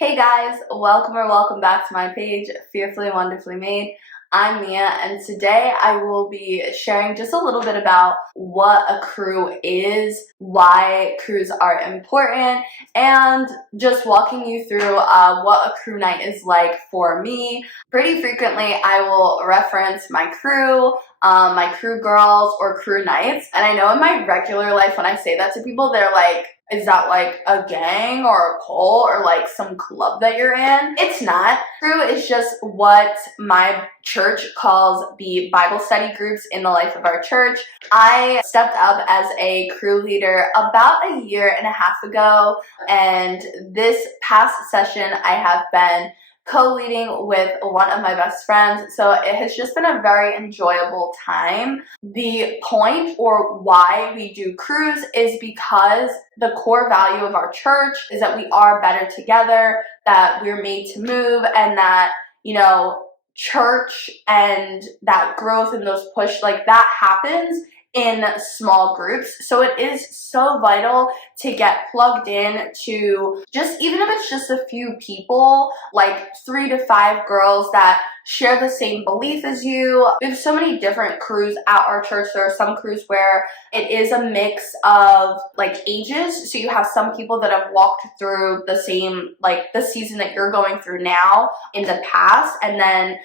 Hey guys, welcome or welcome back to my page, Fearfully and Wonderfully Made. I'm Mia, and today I will be sharing just a little bit about what a crew is, why crews are important, and just walking you through what a crew night is like for me. Pretty frequently I will reference my crew, my crew girls, or crew nights, and I know in my regular life when I say that to people, they're like, is that like a gang or a cult or like some club that you're in? It's not. Crew is just what my church calls the Bible study groups in the life of our church. I stepped up as a crew leader about a year and a half ago, and this past session I have been co-leading with one of my best friends, so it has just been a very enjoyable time. The point or why we do crews is because the core value of our church is that we are better together, that we're made to move, and that, church and that growth and those push, like that happens in small groups. So it is so vital to get plugged in to just, even if it's just a few people, like 3 to 5 girls that share the same belief as you. We have so many different crews at our church. There are some crews where it is a mix of like ages. So you have some people that have walked through the same, like the season that you're going through now in the past. And then,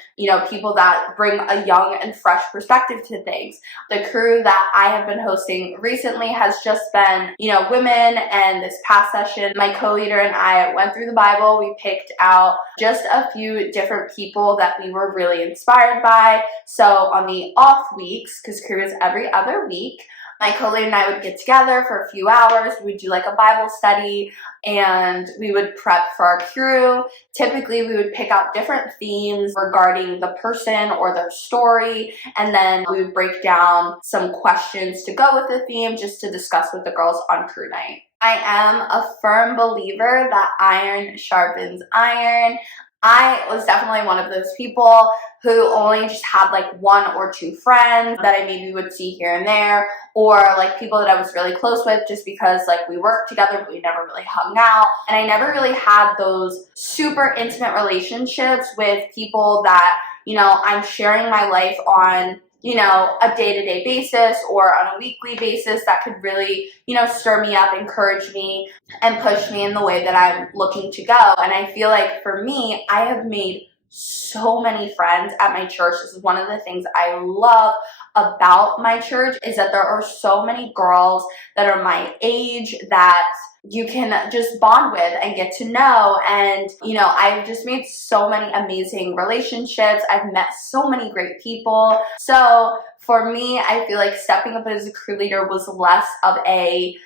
people that bring a young and fresh perspective to things. The crew that I have been hosting recently has just been, women, and this past session, my co-leader and I went through the Bible. We picked out just a few different people that we were really inspired by. So on the off weeks, because crew is every other week, my co-leader and I would get together for a few hours. We would do like a Bible study and we would prep for our crew. Typically, we would pick out different themes regarding the person or their story, and then we would break down some questions to go with the theme just to discuss with the girls on crew night. I am a firm believer that iron sharpens iron. I was definitely one of those people who only just had like 1 or 2 friends that I maybe would see here and there, or like people that I was really close with just because like we worked together but we never really hung out. And I never really had those super intimate relationships with people that, I'm sharing my life on, a day-to-day basis or on a weekly basis that could really, stir me up, encourage me, and push me in the way that I'm looking to go. And I feel like for me, I have made so many friends at my church. This is one of the things I love about my church, is that there are so many girls that are my age that you can just bond with and get to know. And, I've just made so many amazing relationships. I've met so many great people. So for me, I feel like stepping up as a crew leader was less of a,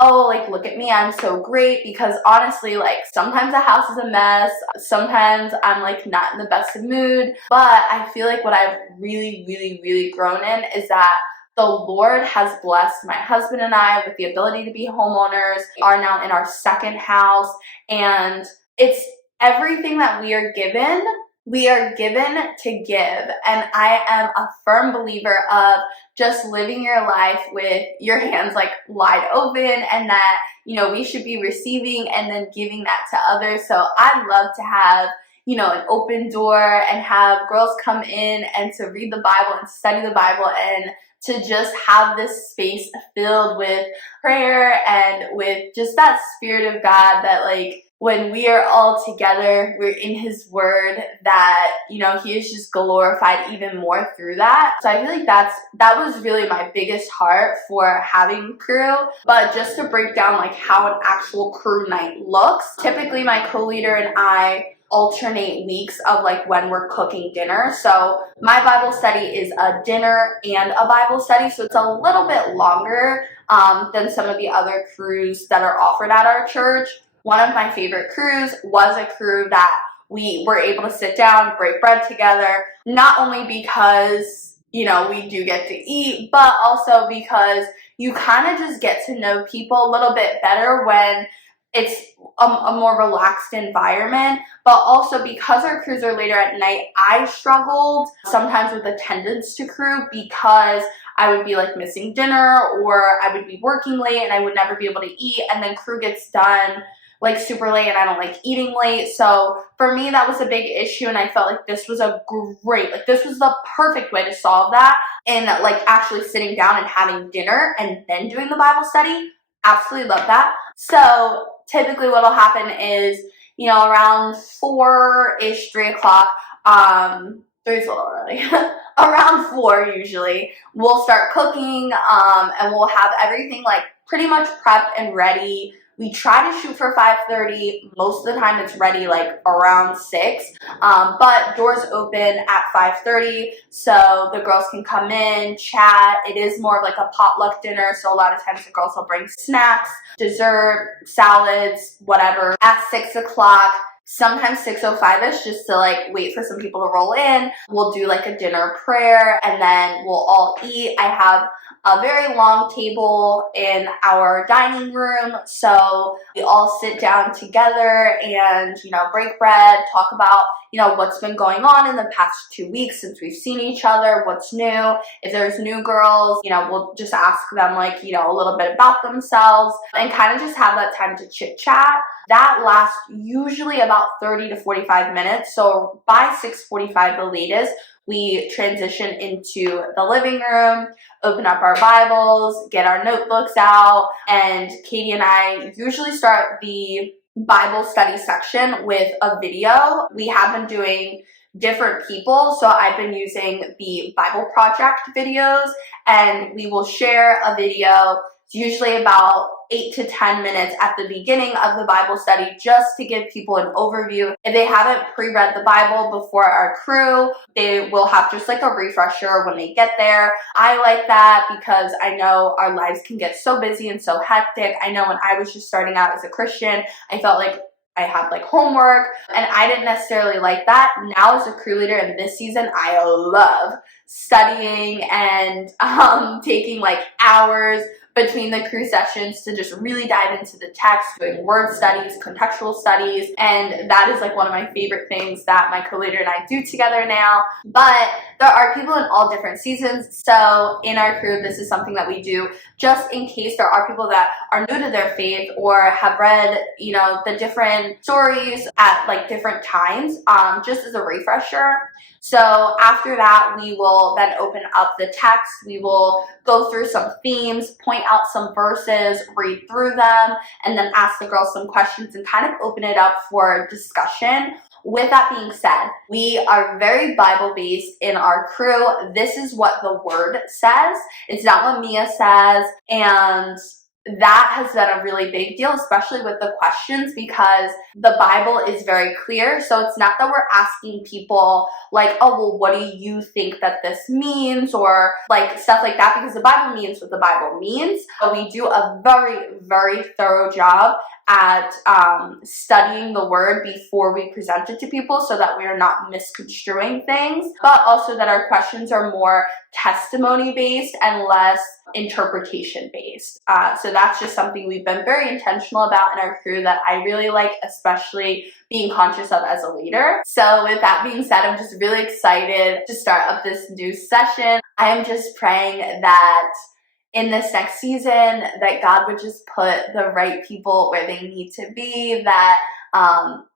oh, like, look at me, I'm so great, because honestly, like, sometimes the house is a mess, sometimes I'm, like, not in the best of mood, but I feel like what I've really, really, really grown in is that the Lord has blessed my husband and I with the ability to be homeowners. We are now in our 2nd house, and it's everything that we are given to give. And I am a firm believer of just living your life with your hands like wide open, and that, we should be receiving and then giving that to others. So I love to have, an open door and have girls come in and to read the Bible and study the Bible and to just have this space filled with prayer and with just that Spirit of God, that like when we are all together, we're in His Word, that, He is just glorified even more through that. So I feel like that was really my biggest heart for having crew. But just to break down like how an actual crew night looks, typically my co-leader and I alternate weeks of like when we're cooking dinner. So my Bible study is a dinner and a Bible study, so it's a little bit longer than some of the other crews that are offered at our church. One of my favorite crews was a crew that we were able to sit down, break bread together, not only because, we do get to eat, but also because you kind of just get to know people a little bit better when it's a more relaxed environment. But also because our crews are later at night, I struggled sometimes with attendance to crew because I would be like missing dinner, or I would be working late and I would never be able to eat, and then crew gets done like super late and I don't like eating late. So for me, that was a big issue, and I felt like this was this was the perfect way to solve that. And like actually sitting down and having dinner and then doing the Bible study. Absolutely love that. So typically what'll happen is, you know, around 4-ish, 3 o'clock, 3's a little early, around 4 usually, we'll start cooking, and we'll have everything like pretty much prepped and ready. We try to shoot for 5:30. Most of the time it's ready like around 6, but doors open at 5:30, so the girls can come in, chat. It is more of like a potluck dinner, so a lot of times the girls will bring snacks, dessert, salads, whatever. At 6 o'clock, sometimes 6:05ish, just to like wait for some people to roll in, we'll do like a dinner prayer, and then we'll all eat. I have a very long table in our dining room, so we all sit down together and, you know, break bread, talk about, you know, what's been going on in the past 2 weeks since we've seen each other, what's new. If there's new girls, you know, we'll just ask them like, you know, a little bit about themselves and kind of just have that time to chit chat. That lasts usually about 30 to 45 minutes. So by 6:45 the latest, we transition into the living room, open up our Bibles, get our notebooks out, and Katie and I usually start the Bible study section with a video. We have been doing different people, so I've been using the Bible Project videos, and we will share a video. It's usually about 8 to 10 minutes at the beginning of the Bible study, just to give people an overview. If they haven't pre-read the Bible before our crew, they will have just like a refresher when they get there. I like that because I know our lives can get so busy and so hectic. I know when I was just starting out as a Christian, I felt like I had like homework, and I didn't necessarily like that. Now as a crew leader in this season, I love studying and taking like hours between the crew sessions to just really dive into the text, doing word studies, contextual studies, and that is like one of my favorite things that my co-leader and I do together now. But there are people in all different seasons, so in our crew, this is something that we do just in case there are people that are new to their faith or have read, you know, the different stories at like different times, just as a refresher. So after that, we will then open up the text. We will go through some themes, point out some verses, read through them, and then ask the girls some questions and kind of open it up for discussion. With that being said, we are very Bible-based in our crew. This is what the word says. It's not what Mia says, and that has been a really big deal, especially with the questions, because the Bible is very clear. So it's not that we're asking people like, oh, well, what do you think that this means? Or like stuff like that, because the Bible means what the Bible means. But we do a very, very thorough job at studying the word before we present it to people, so that we are not misconstruing things, but also that our questions are more testimony based and less interpretation based. So that's just something we've been very intentional about in our crew that I really like, especially being conscious of as a leader. So with that being said, I'm just really excited to start up this new session. I am just praying that in this next season, that God would just put the right people where they need to be, that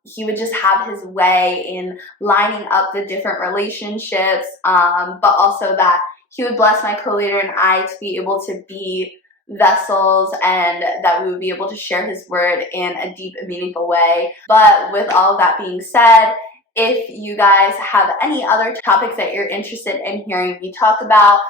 he would just have his way in lining up the different relationships, but also that he would bless my co-leader and I to be able to be vessels, and that we would be able to share his word in a deep and meaningful way. But with all of that being said, if you guys have any other topics that you're interested in hearing me talk about,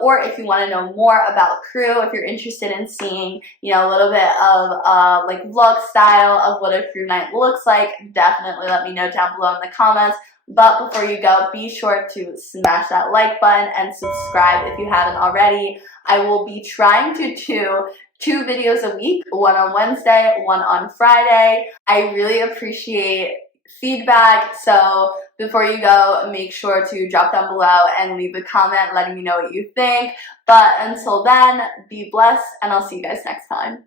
or if you want to know more about crew, if you're interested in seeing, you know, a little bit of like vlog style of what a crew night looks like, definitely let me know down below in the comments. But before you go, be sure to smash that like button and subscribe if you haven't already. I will be trying to do 2 videos a week, one on Wednesday, one on Friday. I really appreciate feedback, so before you go, make sure to drop down below and leave a comment letting me know what you think. But until then, be blessed, and I'll see you guys next time.